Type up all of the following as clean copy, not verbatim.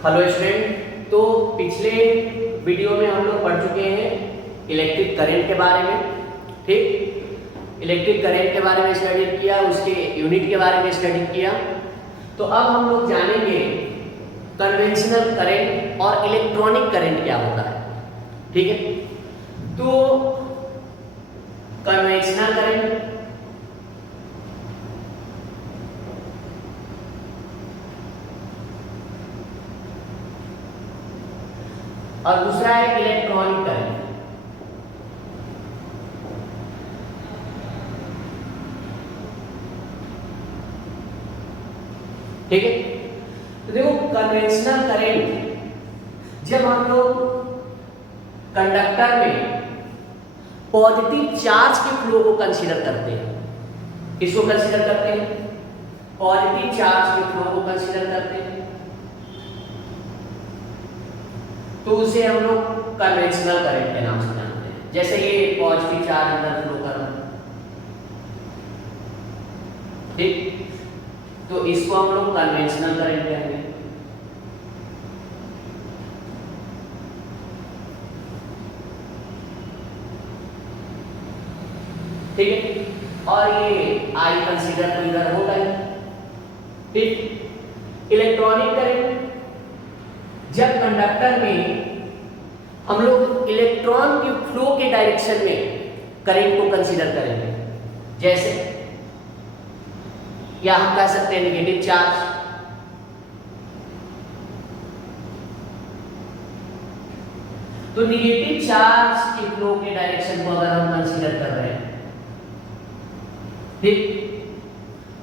Hello student, तो पिछले video में हम लोग पढ़ चुके हैं इलेक्ट्रिक करंट के बारे में। ठीक, इलेक्ट्रिक करंट के बारे में स्टडी किया, उसके यूनिट के बारे में स्टडी किया। तो अब हम लोग जानेंगे कन्वेंशनल करंट और इलेक्ट्रॉनिक करंट क्या होता है। ठीक है, तो कन्वेंशनल करंट और दूसरा है इलेक्ट्रॉनिक करंट। ठीक है, तो देखो कन्वेंशनल करंट जब हम लोग कंडक्टर में पॉजिटिव चार्ज के फ्लो को कंसीडर करते हैं। किसको कंसीडर करते हैं? पॉजिटिव चार्ज के फ्लो को कंसीडर करते हैं, तो उसे हम लोग कन्वेंशनल करंट के नाम से जानते हैं। जैसे ये पॉजिटिव चार्ज अंदर फ्लो कर रहा है, ठीक, तो इसको हम लोग कन्वेंशनल करंट कहेंगे। ठीक है, और ये आई कंसीडर तो इधर होगा ही। ठीक, इलेक्ट्रॉनिक करंट जब कंडक्टर में हम लोग इलेक्ट्रॉन के फ्लो के डायरेक्शन में करंट को कंसीडर करेंगे। जैसे या हम कह सकते हैं नेगेटिव चार्ज, तो नेगेटिव चार्ज के फ्लो के डायरेक्शन को अगर हम कंसीडर कर रहे हैं, ठीक,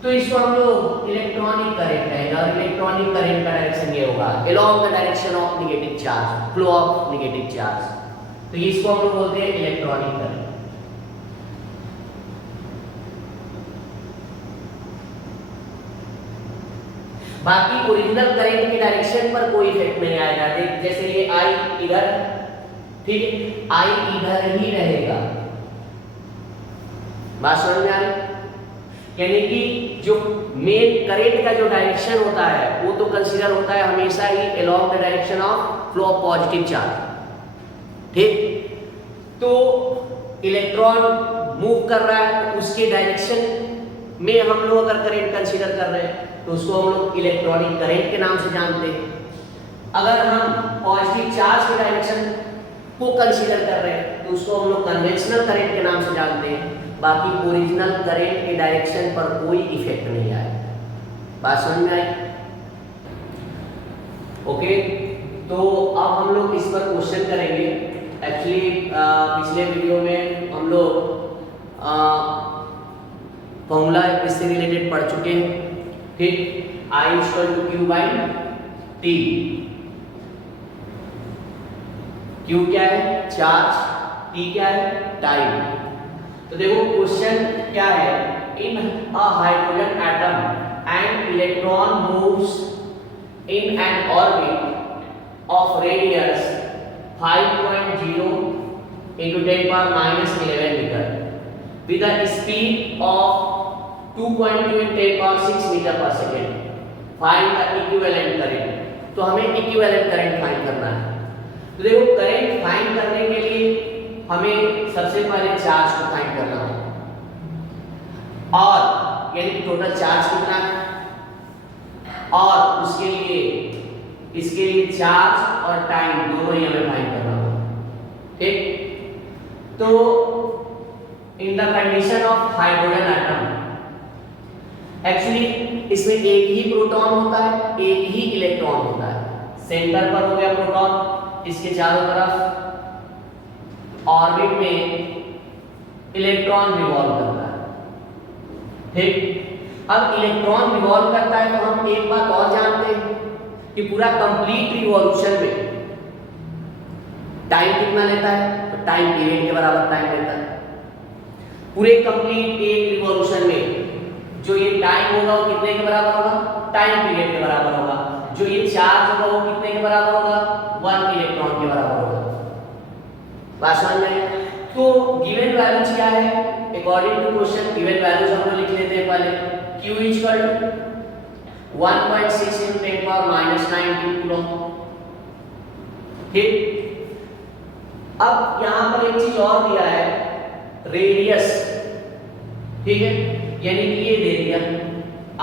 तो इसको हम लोग इलेक्ट्रॉनिक करंट कहेंगे। और इलेक्ट्रॉनिक करंट का डायरेक्शन ये होगा along the direction of negative charge, flow of negative charge, तो इसको हम लोग बोलते हैं इलेक्ट्रॉनिक करंट। बाकी ओरिजिनल करंट के डायरेक्शन पर कोई इफेक्ट नहीं आएगा। जैसे ये आई इधर, ठीक है, आई इधर ही रहेगा। बात समझ में आ रही? यानी कि जो मेन करंट का जो डायरेक्शन होता है वो तो कंसीडर होता है हमेशा ही along the direction of flow of positive charge. ठीक, तो इलेक्ट्रॉन मूव कर रहा है तो उसके डायरेक्शन में हम लोग अगर करंट कंसीडर कर रहे हैं तो उसको हम लोग इलेक्ट्रॉनिक करंट के नाम से जानते हैं। अगर हम पॉजिटिव चार्ज के डायरेक्शन को कंसीडर कर रहे हैं तो उसको हम लोग कन्वेंशनल करंट के नाम से जानते हैं। बाकी ओरिजिनल करंट के डायरेक्शन पर कोई इफेक्ट नहीं आएगा। बात समझ में आई? ओके, तो अब हम लोग इस पर क्वेश्चन करेंगे। एक्चुअली पिछले वीडियो में हम लोग फॉर्मूला इससे रिलेटेड पढ़ चुके हैं। ठीक, I equal to Q by T. Q क्या है? चार्ज, टी क्या है? टाइम। तो देखो क्वेश्चन क्या है, in a hydrogen atom and electron moves in an orbit of radius 5.0 into 10⁻11 metre with a speed of 2.2 × 10⁻6 metre पर सेकेंड। Find the equivalent current. तो हमें इक्विवेलेंट करंट फाइंड करना है। तो देखो करंट फाइंड करने के लिए हमें सबसे पहले चार्ज को फाइंड करना है, और यानी कि टोटल चार्ज कितना है, और उसके लिए इसके लिए चार्ज और टाइम दोनों ही हमें फाइंड करना होगा। ठीक, तो in the condition of hydrogen atom, actually इसमें एक ही प्रोटॉन होता है, एक ही इलेक्ट्रॉन होता है। सेंटर पर हो गया प्रोटॉन, इसके चारों तरफ ऑर्बिट में इलेक्ट्रॉन रिवॉल्व करता है। ठीक, अब इलेक्ट्रॉन रिवॉल्व करता है तो हम एक बात और जानते हैं कि पूरा कंप्लीट रिवॉल्यूशन में टाइम कितना लेता है, तो टाइम पीरियड के बराबर टाइम लेता है। पूरे कंप्लीट एक रिवॉल्यूशन में जो ये टाइम होगा वो कितने के बराबर होगा? टाइम पीरियड के बराबर होगा। जो ये चार्ज होगा वो कितने के बराबर होगा? 1 इलेक्ट्रॉन के बराबर होगा। बात समझ में? तो गिवन वैल्यूज क्या है? According to question given values हम लोग लिख लेते हैं पहले। Q equal 1.6 into 10 power minus 19 coulomb. ठीक, अब यहां पर एक चीज और दिया है, रेडियस, ठीक है, यानी कि ये दे दिया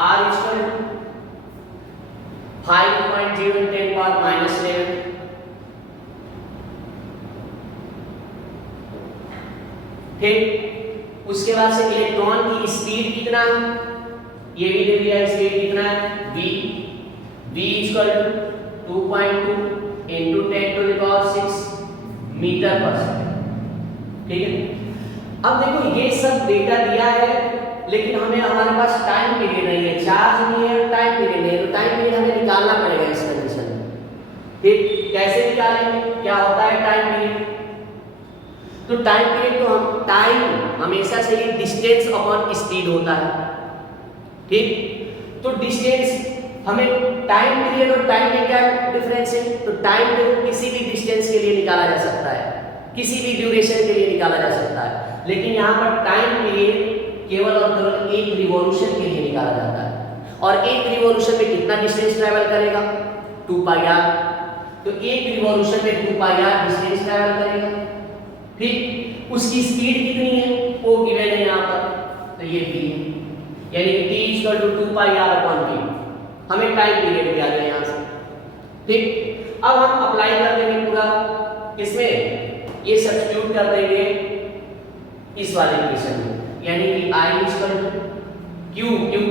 r equal to 5.0 × 10 power minus 11। ठीक, उसके बाद से इलेक्ट्रॉन की स्पीड कितना है, ये भी दे दिया, स्पीड कितना है v equal to 2.2 into 10⁶ metre पर सेकंड। ठीक है, अब देखो ये सब डेटा दिया है, लेकिन हमें हमारे पास टाइम पीरियड नहीं है, चार्ज नहीं है, टाइम पीरियड नहीं है, तो टाइम पीरियड हमें निकालना पड़ेगा इस कंडीशन में। ठीक, कैसे निकालेंगे, क्या होता है टाइम पीरियड? तो टाइम पीरियड तो हम टाइम हमेशा से ही डिस्टेंस अपॉन स्पीड होता है। ठीक, तो डिस्टेंस हमें टाइम पीरियड और टाइम में क्या डिफरेंस है? तो टाइम देखो किसी भी डिस्टेंस के लिए निकाला जा सकता है, किसी भी ड्यूरेशन के लिए निकाला जा सकता है, लेकिन यहाँ पर टाइम पीरियड केवल और केवल एक रिवॉल्यूशन के लिए निकाला जाता है। और एक रिवॉल्यूशन में कितना डिस्टेंस ट्रैवल करेगा? 2πr। तो एक रिवॉल्यूशन में 2πr डिस्टेंस ट्रैवल करेगा। ठीक, उसकी स्पीड कितनी है वो गिवन है यहाँ पर, तो ये v है, यानी t = 2πr/t। हमें टाइम पीरियड दिया गया यहाँ से। ठीक, अब हम अप्लाई कर देंगे पूरा, किसमें? ये सब्स्टिट्यूट कर देंगे इस वाले इक्वेशन में, यानी कि I = Q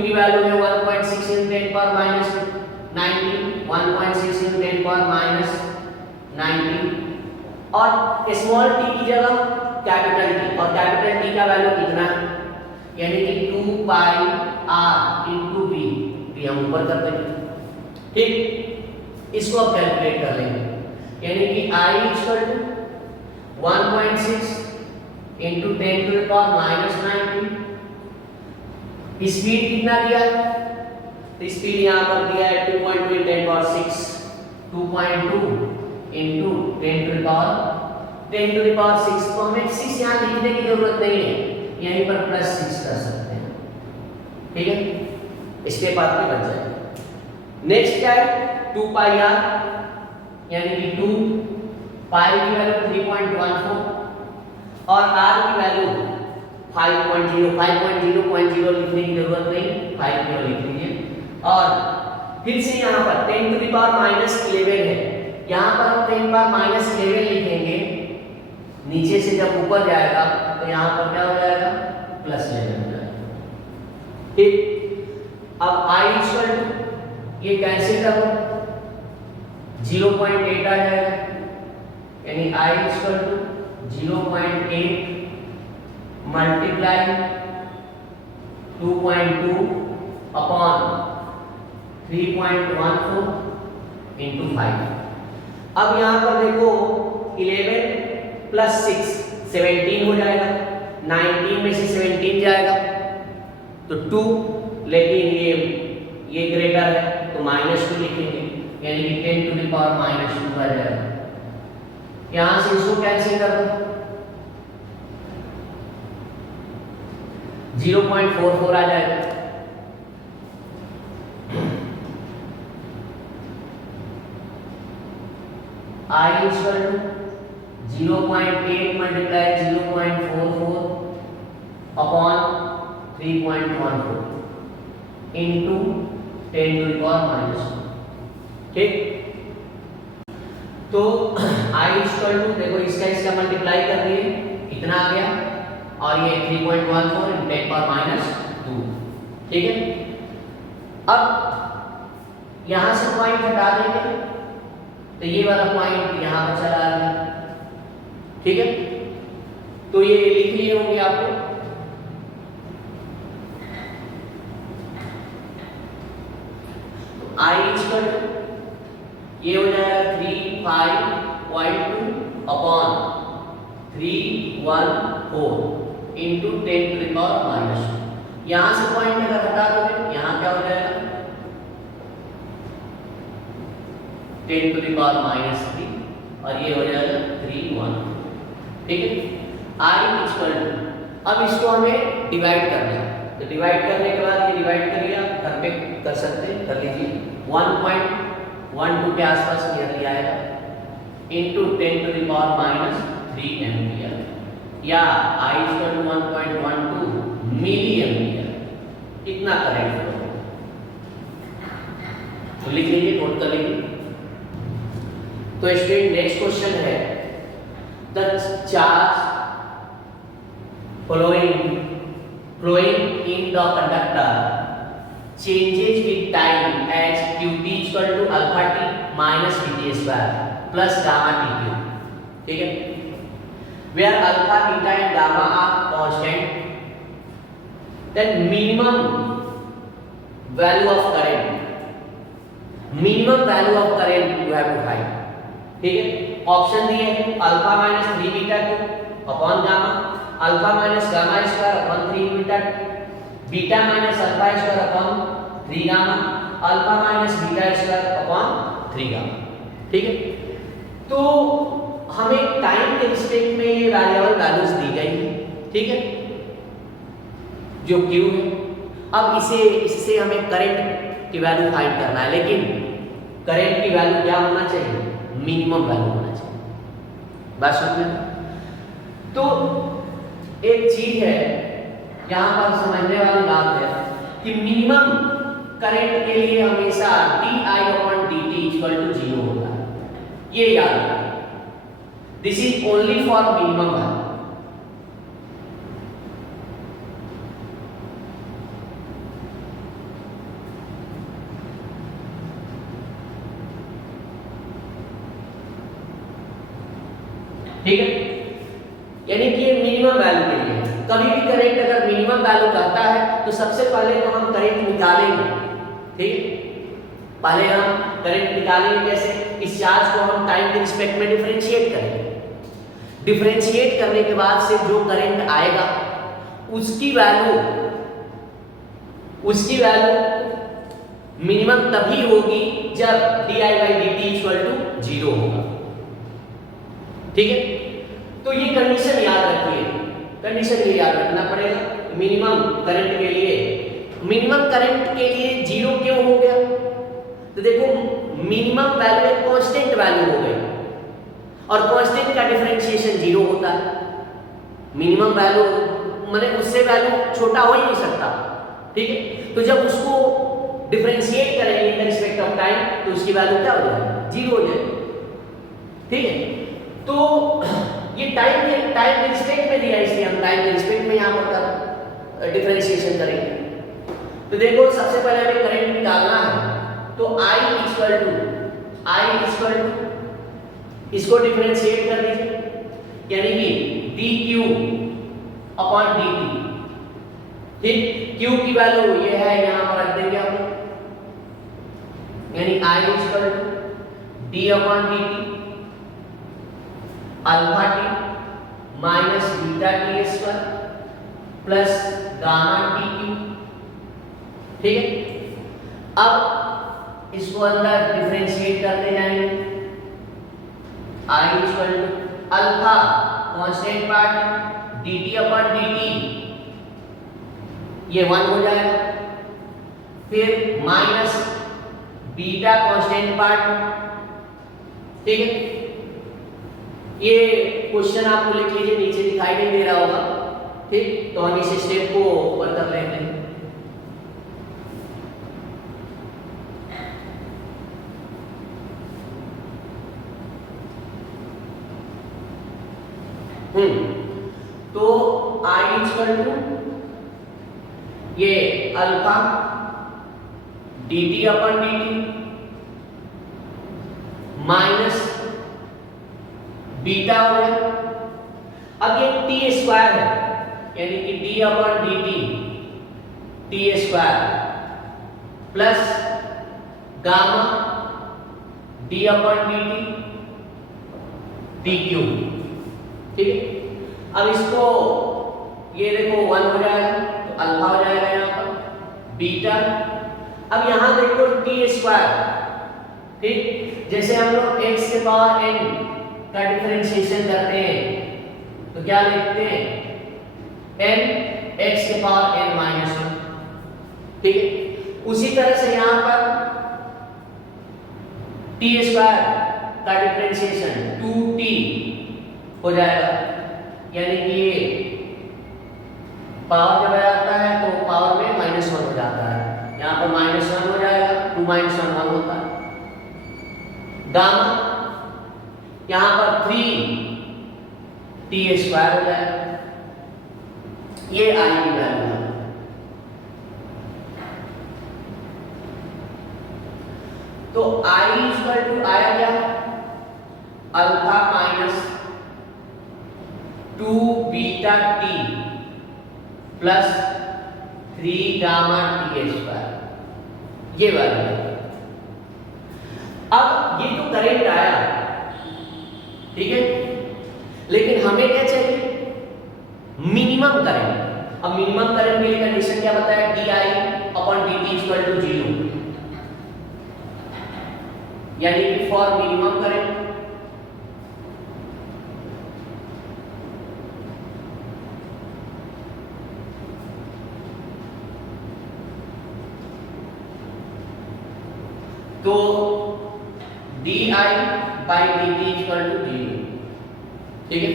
की वैल्यू है 1.6 × 10⁻⁻19, 1.6 × 10⁻⁻19, और स्मॉल t की जगह कैपिटल T, और कैपिटल T का वैल्यू कितना है, यानी कि 2πr × v, ये हम ऊपर कर देंगे। ठीक, इसको अब कैलकुलेट कर लेंगे, यानी कि I = 1.6 × 10⁻⁻19, स्पीड कितना दिया है? तो स्पीड यहाँ पर दिया है 2.2 × 10⁻⁶, 2.2 × 10⁻⁶, तो हमें 6 यहाँ लिखने की जरूरत नहीं है, यहीं पर +6 कर सकते हैं। ठीक है, इसके बाद भी बच जाएगा। नेक्स्ट क्या है? 2πr, यानी कि 2 पाई की वैल्यू 3.14 और r की वैल्यू 5.0 लिखने की जरूरत नहीं, 5 क्यों लिख लीजिए। और फिर से यहाँ पर 10⁻−11 है, यहाँ पर हम 10⁻−11 लिखेंगे, नीचे से जब ऊपर जाएगा तो यहाँ पर क्या हो जाएगा? +11 हो जाएगा। ठीक, अब I = ये कैंसिल करो, 0.8 आ जाएगा, यानी I = 0.8 मल्टीप्लाई 2.2 अपॉन 3.14 into 5। अब यहाँ पर देखो 11 + 6 17 हो जाएगा, 19 में से 17 जाएगा तो 2, लेकिन ये ग्रेटर है तो -2 लिखेंगे, यानी कि 10⁻⁻² आ जाएगा। यहाँ से इसको कैंसिल कर दो, 0.44 आ जाएगा। I = 0.8 multiply 0.44 upon 3.14 into 10⁻²। ठीक, तो I = देखो इसका मल्टीप्लाई कर दिए, इतना आ गया, और ये 3.14 × 10⁻²। ठीक है, अब यहां से पॉइंट हटा देंगे तो ये वाला पॉइंट यहां पर चला गया। ठीक है, तो ये लिख लिए होंगे आपको। तो I = ये हो जाएगा 35.2 अपॉन 314 इंटू 10⁻²। यहां से पॉइंट अगर हटा दोगे यहां क्या हो जाएगा? 10⁻³ और ये हो जाएगा 314। ठीक है, I = अब इसको हमें डिवाइड करना है, तो डिवाइड करने के बाद ये डिवाइड कर लिया घर पे कर सकते हैं, कर लीजिए। 1.12 के आसपास नियरली आएगा इंटू 10⁻³ एम्पियर, या I = 1.12 मिली एम्पियर, इतना करंट फ्लो। तो लिख लीजिए, नोट कर लीजिए। तो स्टूडेंट नेक्स्ट क्वेश्चन है, the charge flowing in the conductor changes with time as qt = alpha t minus vt square plus gamma tq, ठीक है, where alpha, theta and gamma are constant, then minimum value of current you have to find, ठीक है। Option दिए alpha minus 3 beta q upon gamma, alpha minus gamma square upon 3 beta, beta minus alpha square upon 3 gamma, alpha minus beta square upon 3 gamma, ठीक है। तो हमें time के respect में ये वेरिएबल वैल्यूज दी गई है, ठीक है, जो q है। अब इससे हमें करंट की वैल्यू फाइंड करना है, लेकिन करंट की वैल्यू क्या होना चाहिए, मिनिमम वैल्यू होना चाहिए। बात समझ में? तो एक चीज है यहां पर समझने वाली बात है कि मिनिमम करंट के लिए हमेशा di/dt = 0 होता है, ये याद रखिए। This is only for minimum value. ठीक है, यानी कि मिनिमम वैल्यू के लिए कभी भी करंट अगर मिनिमम वैल्यू कहता है तो सबसे पहले तो हम करंट निकालेंगे, ठीक है। पहले हम करंट निकालेंगे कैसे, इस चार्ज को हम टाइम के रिस्पेक्ट में डिफरेंशिएट करेंगे। डिफरेंशिएट करने के बाद से जो करंट आएगा उसकी वैल्यू मिनिमम तभी होगी जब di/dt = 0 होगा, ठीक है। तो ये कंडीशन याद रखिए, कंडीशन ये याद रखना पड़ेगा। मिनिमम करंट के लिए 0 क्यों हो गया, तो देखो मिनिमम वैल्यू एक कांस्टेंट वैल्यू हो गई और कांस्टेंट का डिफरेंशिएशन 0 होता है। मिनिमम वैल्यू मतलब उससे वैल्यू छोटा हो ही नहीं सकता, ठीक है। तो जब उसको डिफरेंशिएट करेंगे इन रिस्पेक्ट ऑफ टाइम तो उसकी वैल्यू क्या हो जाएगी, 0 हो जाएगी, ठीक है। तो ये टाइम के रिस्पेक्ट में दिया, इसलिए हम टाइम के रिस्पेक्ट में यहाँ पर डिफरेंशिएशन करेंगे। तो देखो सबसे पहले हमें करंट निकालना है, तो I इसको डिफरेंशिएट कर दीजिए, यानी कि dq/dt, ठीक। q की वैल्यू ये है, यहाँ पर रख देंगे हम, यानी I d/dt alpha t minus beta t square plus gamma tq, ठीक है। अब इसको अंदर डिफरेंशिएट करते जाएंगे। I = alpha constant part dt/dt, ये 1 हो जाएगा, फिर माइनस बीटा कांस्टेंट पार्ट, ठीक है। ये क्वेश्चन आपको लिख लीजिए, नीचे दिखाई नहीं दे रहा होगा, ठीक। तो हम इस स्टेप को ऊपर कर लेते हैं। तो I = ये अल्फा dt/dt माइनस बीटा हो गया। अब ये टी स्क्वायर है, यानी कि d/dt T square plus gamma d/dt dq, ठीक है। अब इसको ये देखो 1 हो जाएगा, तो अल्फा हो जाएगा यहाँ पर बीटा। अब यहाँ देखो टी स्क्वायर, ठीक। जैसे हम लोग x के पावर n का डिफरेंशिएशन करते हैं तो क्या लिखते हैं, n x के पावर n-1, ठीक है। उसी तरह से यहां पर टी स्क्वायर का डिफरेंशिएशन 2t हो जाएगा, यानी कि ये पावर जब आ जाता है तो पावर में -1 हो जाता है, यहाँ पर -1 हो जाएगा, 2 - 1 1 होता है। गामा यहाँ पर 3t² हो जाएगा, ये आई की वैल्यू है। तो आई इक्वल टू आया क्या, alpha minus 2 beta T plus 3 gamma टी², ये वैल्यू है। अब ये तो करंट आया, ठीक है, लेकिन हमें क्या चाहिए, मिनिमम करंट। अब मिनिमम करंट के लिए कंडीशन क्या बताया, di/dt इक्वल टू 0, यानी कि फॉर मिनिमम करंट तो di/dt इक्वल टू 0, ठीक है।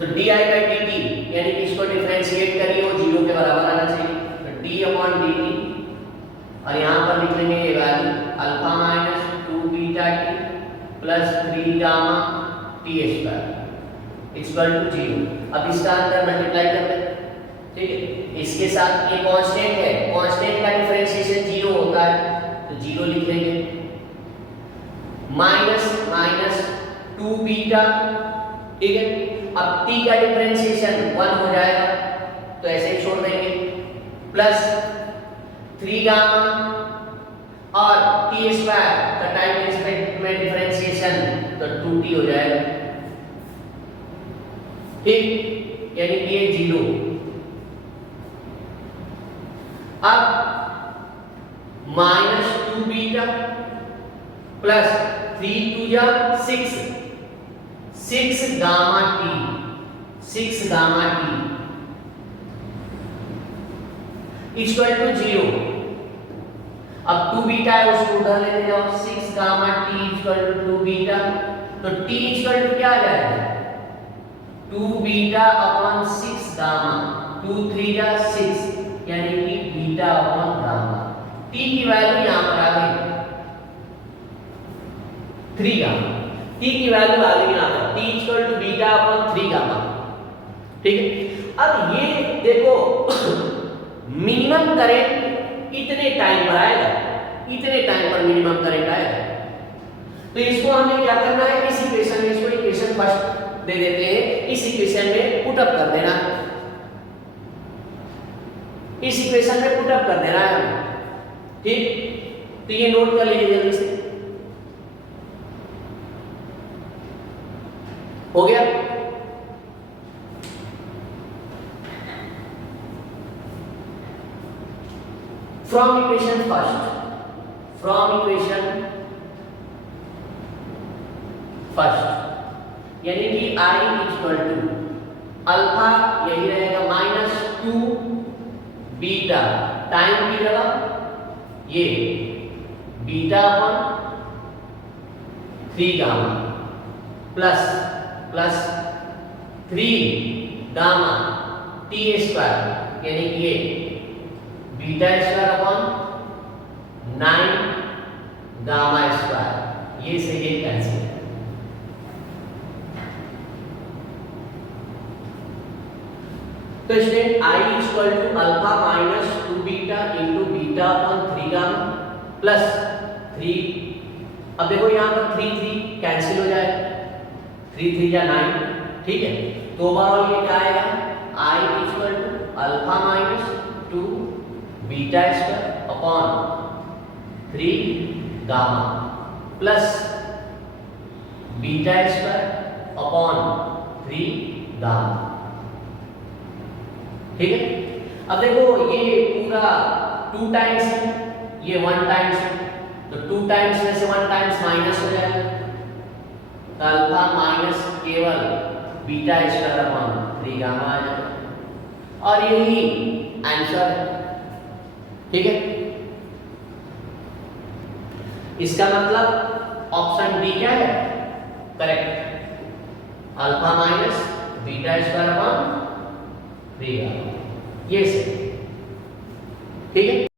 तो di/dt यानी कि इसको डिफरेंशिएट करिए, वो 0 के बराबर आना चाहिए, तो d/dt और यहां पर लिख लेंगे ये value alpha minus 2 beta T plus 3 gamma टी² इक्वल टू 0। अब इसका अंदर मल्टीप्लाई कर दें, ठीक है, इसके साथ ये कांस्टेंट है, कांस्टेंट का डिफरेंशिएशन 0 होता है, तो 0 लिख लेंगे, माइनस 2 बीटा, ठीक है। अब t का डिफरेंशिएशन 1 हो जाएगा, तो ऐसे ही छोड़ देंगे, प्लस 3 गामा और t² का टाइम रिस्पेक्ट में डिफरेंशिएशन तो 2t हो जाएगा, ठीक, यानी कि ये 0। अब -2 बीटा प्लस 3 2 जा 6 गामा टी इक्वल टू 0। अब 2 बीटा है, उसको उधर लेते जाओ, 6 gamma T equal to 2 beta, तो टी इक्वल टू क्या आ जाएगा, 2 बीटा अपॉन 6 गामा, 2 3 जा 6, यानी कि बीटा अपॉन गामा। टी की वैल्यू यहां पर आ गई 3 गामा, टी की वैल्यू आ गई यहां पर, T equal to beta upon 3 gamma, ठीक है। अब ये देखो मिनिमम करंट इतने टाइम पर आएगा, इतने टाइम पर मिनिमम करंट आएगा, तो इसको हमें क्या करना है, इस इक्वेशन में, इसको इक्वेशन फर्स्ट दे देते हैं, इस इक्वेशन में पुट अप कर देना, इस इक्वेशन में पुट अप कर देना है हमें, ठीक। तो ये नोट कर लीजिए जल्दी से, हो गया। फ्रॉम इक्वेशन फर्स्ट, यानी कि i इक्वल टू अल्फा, यही रहेगा -2 बीटा, टाइम की जगह ये beta upon 3 gamma plus 3 gamma t², यानी कि ये β² अपॉन 9 गामा², ये से ये कैंसिल है। तो student i equal to alpha minus 2 beta into beta upon 3 gamma plus 3, अब देखो यहाँ पर 3 कैंसिल हो जाएगा, 3 3 या 9, ठीक है। तो ओवरऑल ये क्या आएगा, i equal to alpha minus 2 β² upon 3 gamma plus β² upon 3 gamma, ठीक है। अब देखो ये पूरा 2 टाइम्स है, ये 1 टाइम्स है, तो 2 टाइम्स में से 1 टाइम्स माइनस हो जाएगा, तो अल्फा माइनस केवल β² अपॉन 3 गामा आ जाएगा, और यही आंसर है। ठीक है, इसका मतलब ऑप्शन डी क्या है correct, alpha minus beta square upon beta, ये सही, ठीक है।